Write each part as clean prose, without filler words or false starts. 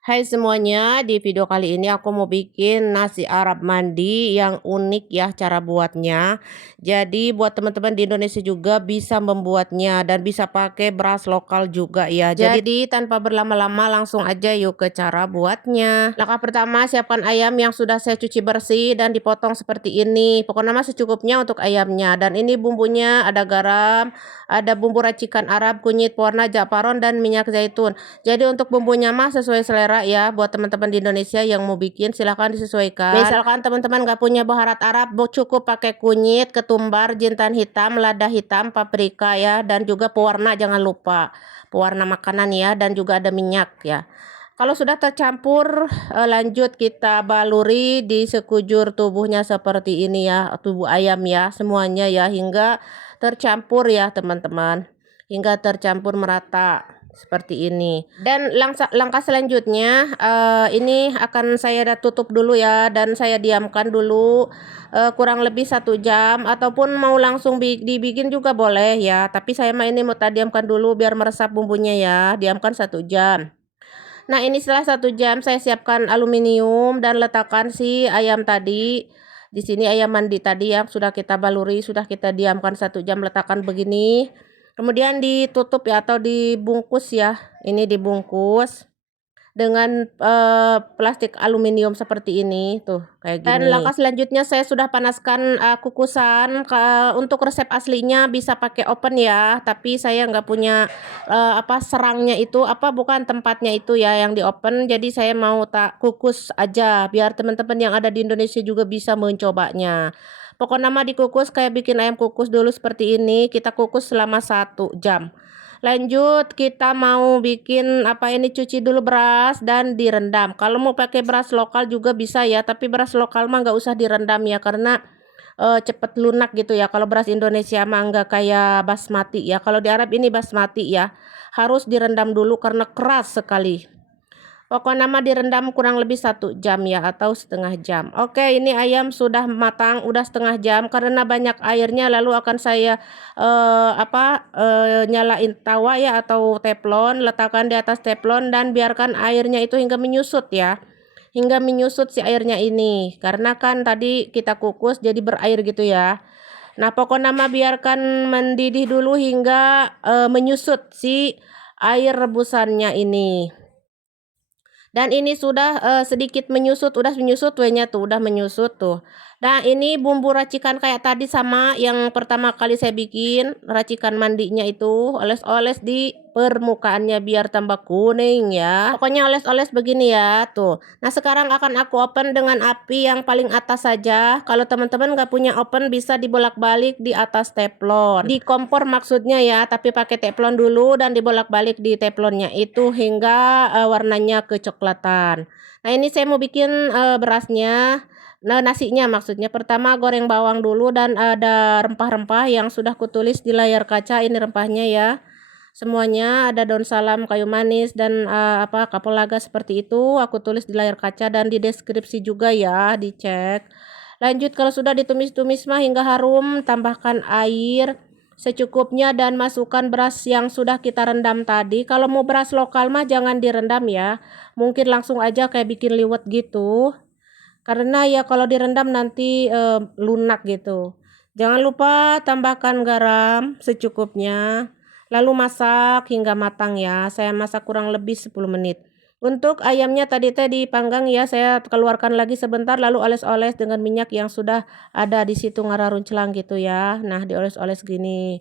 Hai semuanya, di video kali ini aku mau bikin nasi Arab mandi yang unik ya cara buatnya. Jadi buat teman-teman di Indonesia juga bisa membuatnya dan bisa pakai beras lokal juga ya. Jadi tanpa berlama-lama langsung aja yuk ke cara buatnya. Langkah pertama, siapkan ayam yang sudah saya cuci bersih dan dipotong seperti ini. Pokoknya mah secukupnya untuk ayamnya. Dan ini bumbunya ada garam, ada bumbu racikan Arab, kunyit, pewarna, japaron, dan minyak zaitun. Jadi untuk bumbunya mah sesuai selera ya. Buat teman-teman di Indonesia yang mau bikin silahkan disesuaikan. Misalkan teman-teman gak punya baharat Arab, cukup pakai kunyit, ketumbar, jintan hitam, lada hitam, paprika ya, dan juga pewarna jangan lupa. Pewarna makanan ya, dan juga ada minyak ya. Kalau sudah tercampur, lanjut kita baluri di sekujur tubuhnya seperti ini ya, tubuh ayam ya, semuanya ya, hingga tercampur ya teman-teman. Hingga tercampur merata seperti ini. Dan langkah selanjutnya ini akan saya tutup dulu ya, dan saya diamkan dulu kurang lebih 1 jam, ataupun mau langsung dibikin juga boleh ya, tapi saya mah ini mau diamkan dulu biar meresap bumbunya ya. Diamkan 1 jam. Nah ini setelah 1 jam saya siapkan aluminium dan letakkan si ayam tadi. Di sini ayam mandi tadi yang sudah kita baluri, sudah kita diamkan 1 jam, letakkan begini. Kemudian ditutup ya, atau dibungkus ya. Ini dibungkus dengan plastik aluminium seperti ini tuh, kayak gini. Dan langkah selanjutnya saya sudah panaskan kukusan. Untuk resep aslinya bisa pakai oven ya, tapi saya nggak punya serangnya itu, bukan tempatnya itu ya yang di oven, jadi saya mau tak kukus aja biar teman-teman yang ada di Indonesia juga bisa mencobanya. Pokoknya mah dikukus kayak bikin ayam kukus dulu seperti ini, kita kukus selama 1 jam. Lanjut kita mau bikin ini, cuci dulu beras dan direndam. Kalau mau pakai beras lokal juga bisa ya, tapi beras lokal mah nggak usah direndam ya, karena cepet lunak gitu ya. Kalau beras Indonesia mah nggak kayak basmati ya. Kalau di Arab ini basmati ya, harus direndam dulu karena keras sekali. Pokoknya mah direndam kurang lebih 1 jam ya, atau setengah jam. Oke, ini ayam sudah matang, udah setengah jam. Karena banyak airnya, lalu akan saya nyalain tawa ya, atau teflon, letakkan di atas teflon dan biarkan airnya itu hingga menyusut ya. Hingga menyusut si airnya ini. Karena kan tadi kita kukus jadi berair gitu ya. Nah, pokoknya mah biarkan mendidih dulu hingga menyusut si air rebusannya ini. Dan ini sudah sedikit menyusut, udah menyusut wehnya tuh, udah menyusut tuh. Nah ini bumbu racikan kayak tadi sama yang pertama kali saya bikin, racikan mandinya itu oles-oles di permukaannya biar tambah kuning ya. Pokoknya oles-oles begini ya tuh. Nah sekarang akan aku open dengan api yang paling atas saja. Kalau teman-teman nggak punya open bisa dibolak-balik di atas teflon, di kompor maksudnya ya, tapi pakai teflon dulu dan dibolak-balik di teflonnya itu hingga warnanya kecoklatan. Nah ini saya mau bikin berasnya. Nah nasinya maksudnya, pertama goreng bawang dulu dan ada rempah-rempah yang sudah kutulis di layar kaca. Ini rempahnya ya, semuanya ada daun salam, kayu manis, dan kapulaga seperti itu aku tulis di layar kaca dan di deskripsi juga ya, dicek. Lanjut kalau sudah ditumis-tumis mah hingga harum, tambahkan air secukupnya dan masukkan beras yang sudah kita rendam tadi. Kalau mau beras lokal mah jangan direndam ya, mungkin langsung aja kayak bikin liwet gitu. Karena ya kalau direndam nanti lunak gitu. Jangan lupa tambahkan garam secukupnya. Lalu masak hingga matang ya. Saya masak kurang lebih 10 menit. Untuk ayamnya tadi dipanggang ya, saya keluarkan lagi sebentar lalu oles-oles dengan minyak yang sudah ada di situ ngararuncelang gitu ya. Nah, dioles-oles gini.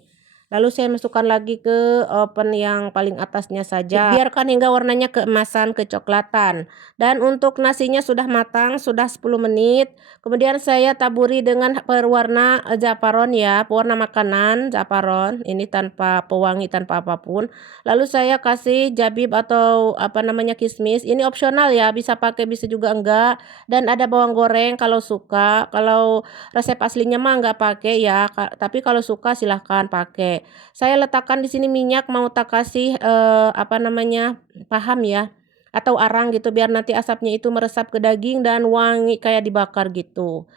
Lalu saya masukkan lagi ke oven yang paling atasnya saja. Biarkan hingga warnanya keemasan, kecoklatan. Dan untuk nasinya sudah matang, sudah 10 menit. Kemudian saya taburi dengan pewarna zafaron ya, pewarna makanan zafaron. Ini tanpa pewangi, tanpa apapun. Lalu saya kasih zabib atau kismis. Ini opsional ya, bisa pakai bisa juga enggak. Dan ada bawang goreng kalau suka. Kalau resep aslinya mah enggak pakai ya, tapi kalau suka silahkan pakai. Saya letakkan di sini minyak, mau tak kasih paham ya, atau arang gitu biar nanti asapnya itu meresap ke daging dan wangi kayak dibakar gitu.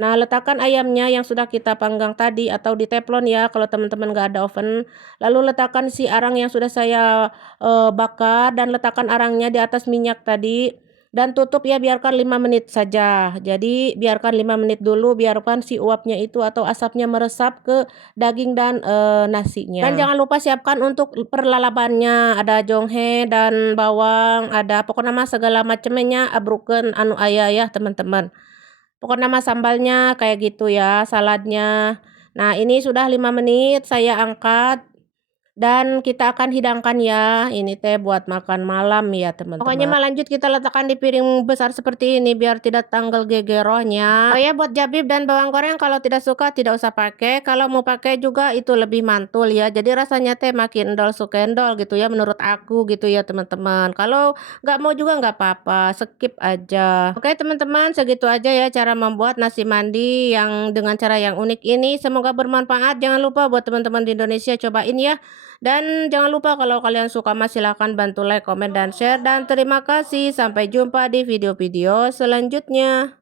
Nah, letakkan ayamnya yang sudah kita panggang tadi atau di teflon ya kalau teman-teman nggak ada oven. Lalu letakkan si arang yang sudah saya bakar dan letakkan arangnya di atas minyak tadi. Dan tutup ya, biarkan 5 menit saja. Jadi biarkan 5 menit dulu, biarkan si uapnya itu atau asapnya meresap ke daging dan nasinya. Dan jangan lupa siapkan untuk perlalabannya, ada jonghe dan bawang, ada pokoknya mah segala macamnya abruken anu aya ya teman-teman. Pokoknya mah sambalnya kayak gitu ya, saladnya. Nah, ini sudah 5 menit saya angkat dan kita akan hidangkan ya. Ini teh buat makan malam ya pokoknya teman-teman. mah lanjut kita letakkan di piring besar seperti ini biar tidak tanggal gegerohnya. Oh ya, buat jabib dan bawang goreng kalau tidak suka tidak usah pakai. Kalau mau pakai juga itu lebih mantul ya. Jadi rasanya teh makin endol sukendol gitu ya menurut aku gitu ya teman-teman. Kalau nggak mau juga nggak apa-apa, skip aja. Oke teman-teman, segitu aja ya cara membuat nasi mandi yang dengan cara yang unik ini. Semoga bermanfaat. Jangan lupa buat teman-teman di Indonesia cobain ya. Dan jangan lupa kalau kalian suka mas silahkan bantu like, komen, dan share. Dan terima kasih. Sampai jumpa di video-video selanjutnya.